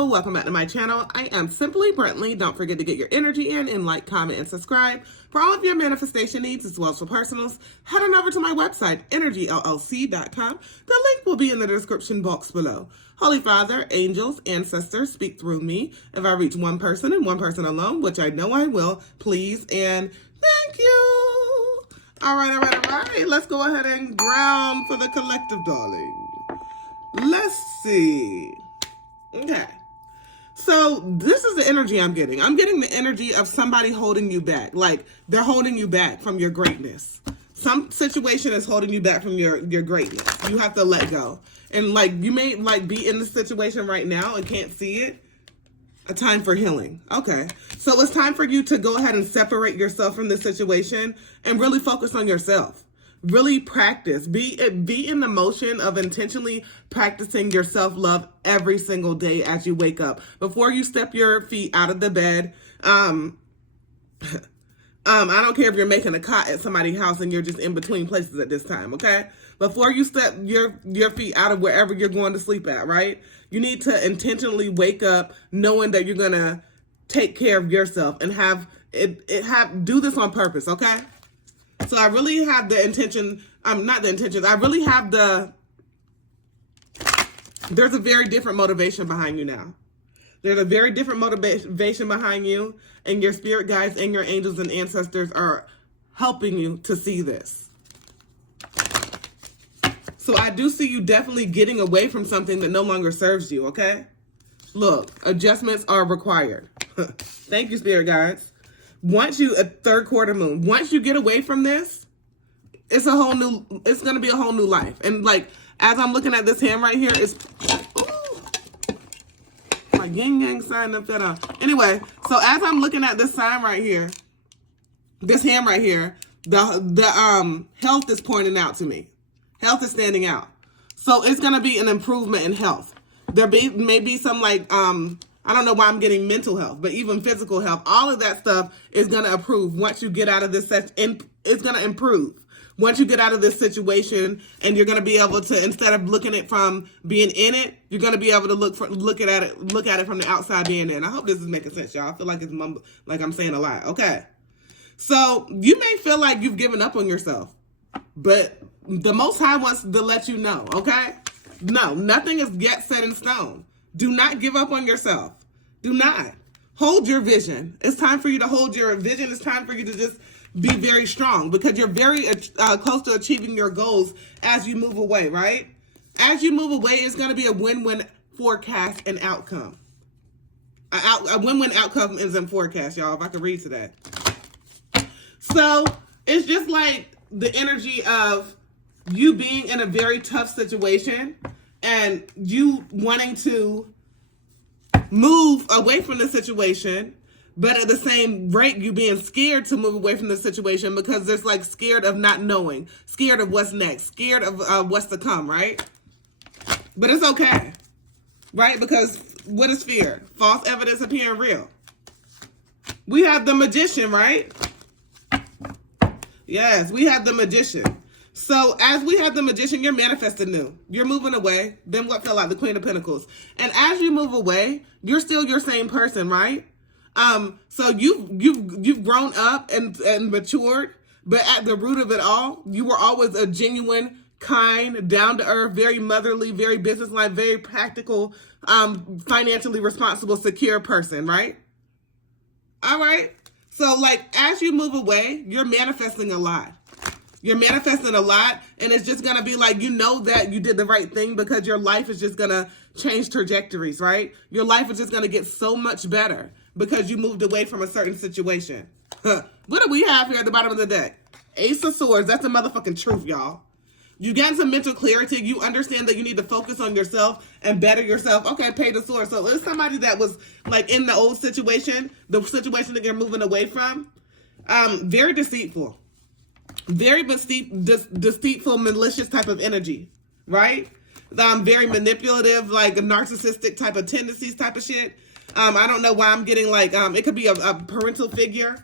Hello, welcome back to my channel. I am Simply Brentley. Don't forget to get your energy in and like, comment, and subscribe. For all of your manifestation needs as well as for personals, head on over to my website, energyllc.com. The link will be in the description box below. Holy Father, angels, ancestors, speak through me. If I reach one person and one person alone, which I know I will, please and thank you. All right. Let's go ahead and ground for the collective, darling. Let's see. Okay. So this is the energy I'm getting. I'm getting the energy of somebody holding you back. Like they're holding you back from your greatness. Some situation is holding you back from your greatness. You have to let go. And like you may like be in the situation right now and can't see it. A time for healing. Okay. So it's time for you to go ahead and separate yourself from this situation and really focus on yourself. Really practice. Be in the motion of intentionally practicing your self-love every single day as you wake up. Before you step your feet out of the bed, I don't care if you're making a cot at somebody's house and you're just in between places at this time, okay? Before you step your feet out of wherever you're going to sleep at, right? You need to intentionally wake up knowing that you're going to take care of yourself and do this on purpose, okay? So I really have the intention, I really have there's a very different motivation behind you now. There's a very different motivation behind you, and your spirit guides and your angels and ancestors are helping you to see this. So I do see you definitely getting away from something that no longer serves you, okay? Look, adjustments are required. Thank you, spirit guides. A third quarter moon, once you get away from this, it's going to be a whole new life. And like, as I'm looking at this hand right here, my yin yang sign up that up. Anyway, so as I'm looking at this sign right here, this hand right here, the health is pointing out to me. Health is standing out. So it's going to be an improvement in health. May be some like, I don't know why I'm getting mental health, but even physical health, all of that stuff is going to improve once you get out of this. It's going to improve once you get out of this situation, and you're going to be able to, instead of looking at it from being in it, you're going to be able to look at it from the outside being in. I hope this is making sense, y'all. I feel like like I'm saying a lot. Okay. So you may feel like you've given up on yourself, but the Most High wants to let you know, okay? No, nothing is yet set in stone. Do not give up on yourself. Do not. Hold your vision. It's time for you to hold your vision. It's time for you to just be very strong, because you're very close to achieving your goals as you move away, right? As you move away, it's going to be a win-win forecast and outcome. A win-win outcome is in forecast, y'all, if I could read to that. So it's just like the energy of you being in a very tough situation and you wanting to move away from the situation, but at the same rate, you being scared to move away from the situation because there's like scared of not knowing, scared of what's next, scared of what's to come, right? But it's okay, right? Because what is fear? False evidence appearing real. We have the Magician, right? Yes, we have the Magician. So as we have the Magician, you're manifesting new. You're moving away. Then what fell out? The Queen of Pentacles. And as you move away, you're still your same person, right? So you've grown up and matured, but at the root of it all, you were always a genuine, kind, down to earth, very motherly, very businesslike, very practical, financially responsible, secure person, right? All right. So like as you move away, you're manifesting a lot. You're manifesting a lot, and it's just going to be like, you know that you did the right thing because your life is just going to change trajectories, right? Your life is just going to get so much better because you moved away from a certain situation. What do we have here at the bottom of the deck? Ace of Swords. That's the motherfucking truth, y'all. You get some mental clarity. You understand that you need to focus on yourself and better yourself. Okay, Page of Swords. So it's somebody that was like in the old situation, the situation that you're moving away from. Very deceitful. Very deceitful, malicious type of energy, right? Very manipulative, like a narcissistic type of tendencies type of shit. I don't know why I'm getting like, it could be a parental figure,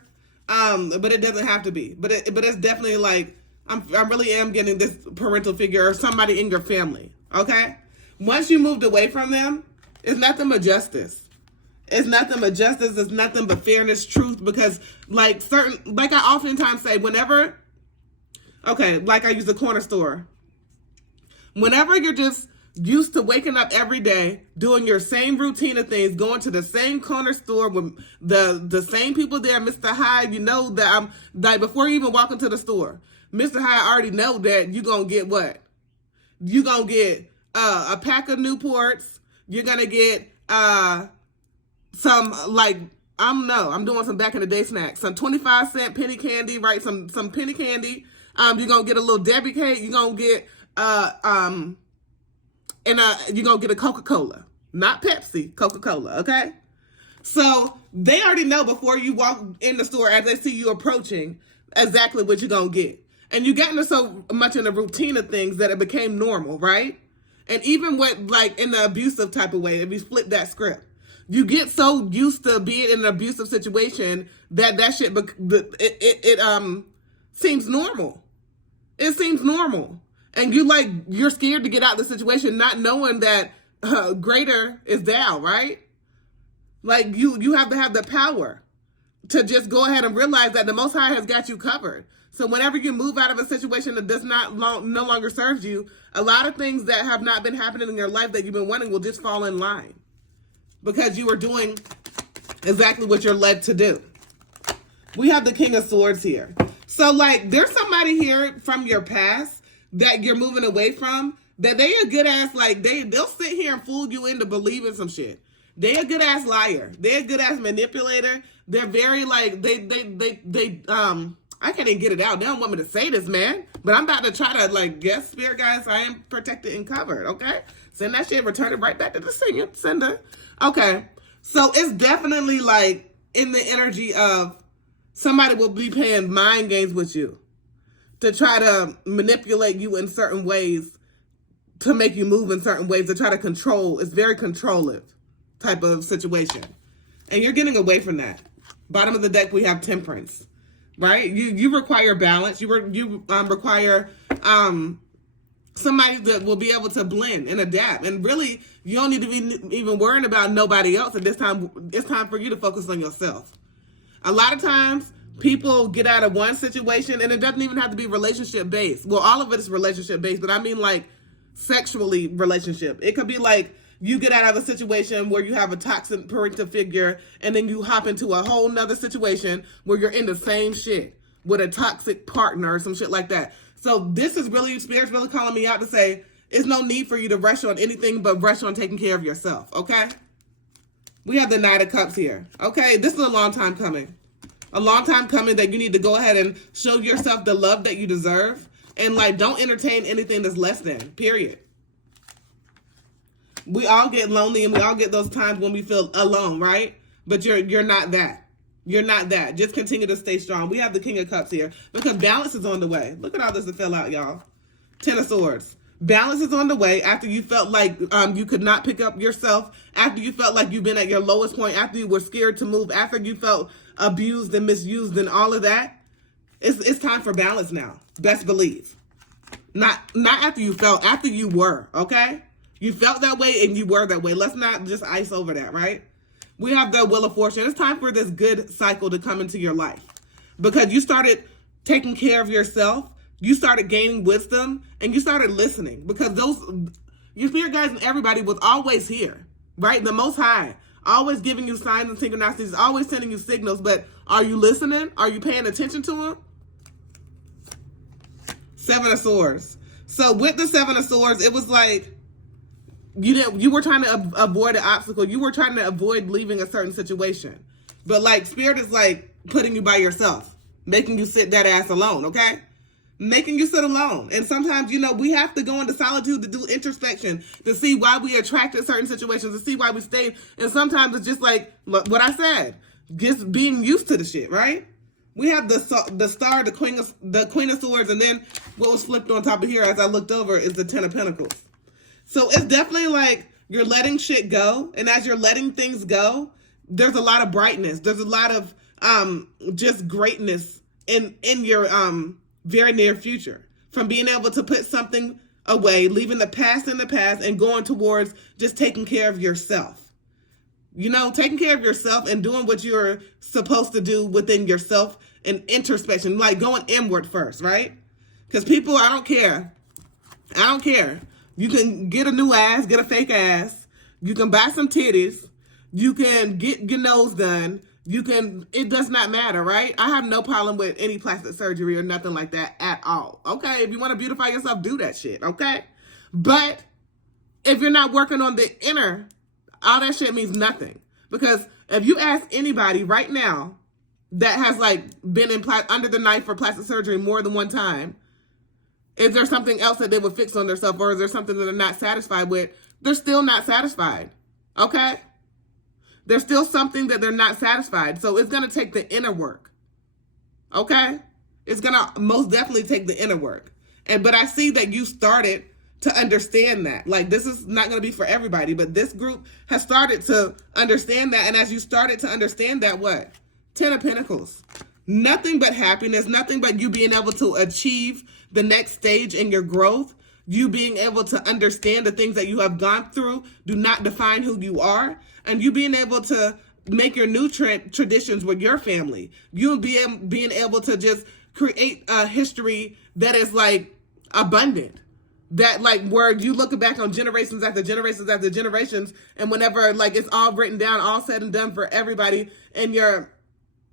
but it doesn't have to be. But it's definitely like, I really am getting this parental figure or somebody in your family, okay? Once you moved away from them, It's nothing but justice. It's nothing but justice. It's nothing but fairness, truth, because like I oftentimes say, whenever, okay, like I use the corner store. Whenever you're just used to waking up every day, doing your same routine of things, going to the same corner store with the same people there, Mr. Hyde, you know that I'm, like, before you even walk into the store, Mr. Hyde already know that you're going to get what? You're going to get a pack of Newports. You're going to get some, like, I don't know, I'm doing some back in the day snacks, some 25-cent penny candy, right? Some penny candy. You're going to get a little Debbie cake. You're going to get, and you're going to get a Coca-Cola, not Pepsi, Coca-Cola, okay? So they already know before you walk in the store, as they see you approaching, exactly what you're going to get. And you get into so much in the routine of things that it became normal, right? And even with, like, in the abusive type of way, if you flip that script, you get so used to being in an abusive situation that shit, it seems normal. It seems normal. And you're scared to get out of the situation, not knowing that greater is down, right? Like, you have to have the power to just go ahead and realize that the Most High has got you covered. So whenever you move out of a situation that does not no longer serves you, a lot of things that have not been happening in your life that you've been wanting will just fall in line because you are doing exactly what you're led to do. We have the King of Swords here. So, like, there's somebody here from your past that you're moving away from, that they a good ass, like, they'll sit here and fool you into believing some shit. They a good ass liar. They a good ass manipulator. They're very, like, I can't even get it out. They don't want me to say this, man. But I'm about to try to, like, yes, spirit guys, I am protected and covered, okay? Send that shit, return it right back to the sender. Okay. So it's definitely, like, in the energy of somebody will be playing mind games with you to try to manipulate you in certain ways, to make you move in certain ways, to try to control. It's very controlling type of situation. And you're getting away from that. Bottom of the deck, we have Temperance. Right? You require balance. You require somebody that will be able to blend and adapt. And really, you don't need to be even worrying about nobody else at this time. It's time for you to focus on yourself. A lot of times, people get out of one situation, and it doesn't even have to be relationship based. Well, all of it is relationship based, but I mean, like, sexually relationship. It could be like you get out of a situation where you have a toxic parental figure, and then you hop into a whole nother situation where you're in the same shit with a toxic partner or some shit like that. So this is really, Spirit's really calling me out to say, there's no need for you to rush on anything but rush on taking care of yourself, okay? We have the Knight of Cups here, okay? This is a long time coming. A long time coming that you need to go ahead and show yourself the love that you deserve, and, like, don't entertain anything that's less than, period. We all get lonely, and we all get those times when we feel alone, right? But you're not that. You're not that. Just continue to stay strong. We have the King of Cups here because balance is on the way. Look at all this that fell out, y'all. Ten of Swords. Balance is on the way after you felt like you could not pick up yourself, after you felt like you've been at your lowest point, after you were scared to move, after you felt abused and misused and all of that. It's time for balance now. Best believe. Not after you felt, after you were, okay? You felt that way and you were that way. Let's not just ice over that, right? We have the Wheel of Fortune. It's time for this good cycle to come into your life because you started taking care of yourself. You started gaining wisdom and you started listening because your spirit guides and everybody was always here, right? The Most High, always giving you signs and synchronicities, always sending you signals, but are you listening? Are you paying attention to them? Seven of Swords. So with the Seven of Swords, it was like, you were trying to avoid an obstacle. You were trying to avoid leaving a certain situation. But, like, Spirit is, like, putting you by yourself. Making you sit that ass alone, okay? Making you sit alone. And sometimes, we have to go into solitude to do introspection, to see why we attracted certain situations, to see why we stayed. And sometimes it's just like what I said. Just being used to the shit, right? We have the Star, the Queen of Swords, and then what was flipped on top of here as I looked over is the Ten of Pentacles. So it's definitely like you're letting shit go. And as you're letting things go, there's a lot of brightness. There's a lot of just greatness in your very near future. From being able to put something away, leaving the past in the past, and going towards just taking care of yourself. You know, taking care of yourself and doing what you're supposed to do within yourself and introspection, like going inward first, right? Because people, I don't care. I don't care. You can get a new ass, get a fake ass. You can buy some titties. You can get your nose done. You can, it does not matter, right? I have no problem with any plastic surgery or nothing like that at all. Okay, if you want to beautify yourself, do that shit, okay? But if you're not working on the inner, all that shit means nothing. Because if you ask anybody right now that has like been under the knife for plastic surgery more than one time, is there something else that they would fix on themselves, or is there something that they're not satisfied with? They're still not satisfied, okay? There's still something that they're not satisfied. So it's going to take the inner work, okay? It's going to most definitely take the inner work. But I see that you started to understand that. Like, this is not going to be for everybody, but this group has started to understand that. And as you started to understand that, what? 10 of Pentacles. Nothing but happiness, nothing but you being able to achieve the next stage in your growth. You being able to understand the things that you have gone through do not define who you are. And you being able to make your new traditions with your family. You being able to just create a history that is like abundant. That like where you look back on generations after generations after generations, and whenever like it's all written down, all said and done for everybody in your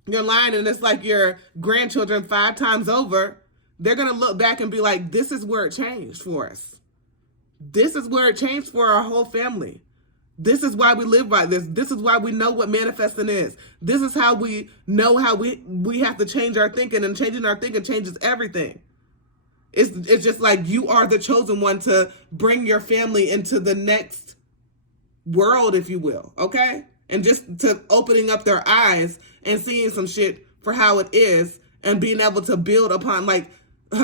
line, and it's like your grandchildren 5 times over, they're going to look back and be like, this is where it changed for us. This is where it changed for our whole family. This is why we live by this. This is why we know what manifesting is. This is how we know how we have to change our thinking, and changing our thinking changes everything. It's just like you are the chosen one to bring your family into the next world, if you will, okay? And just to opening up their eyes and seeing some shit for how it is, and being able to build upon, like,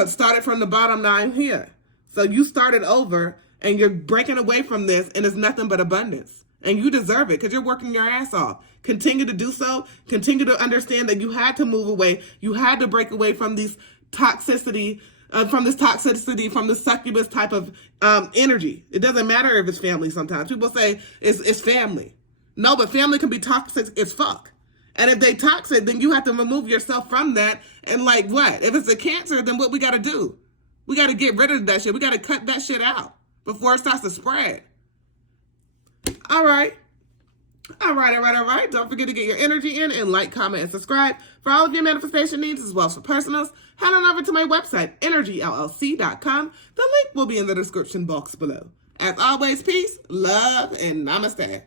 started from the bottom, now I'm here. So you started over, and you're breaking away from this, and it's nothing but abundance. And you deserve it because you're working your ass off. Continue to do so. Continue to understand that you had to move away. You had to break away from these toxicity, from the succubus type of energy. It doesn't matter if it's family sometimes. People say it's family. No, but family can be toxic as fuck. And if they toxic, then you have to remove yourself from that. And like what? If it's a cancer, then what we got to do? We got to get rid of that shit. We got to cut that shit out before it starts to spread. All right. All right. Don't forget to get your energy in and like, comment, and subscribe for all of your manifestation needs as well as for personals. Head on over to my website, energyllc.com. The link will be in the description box below. As always, peace, love, and namaste.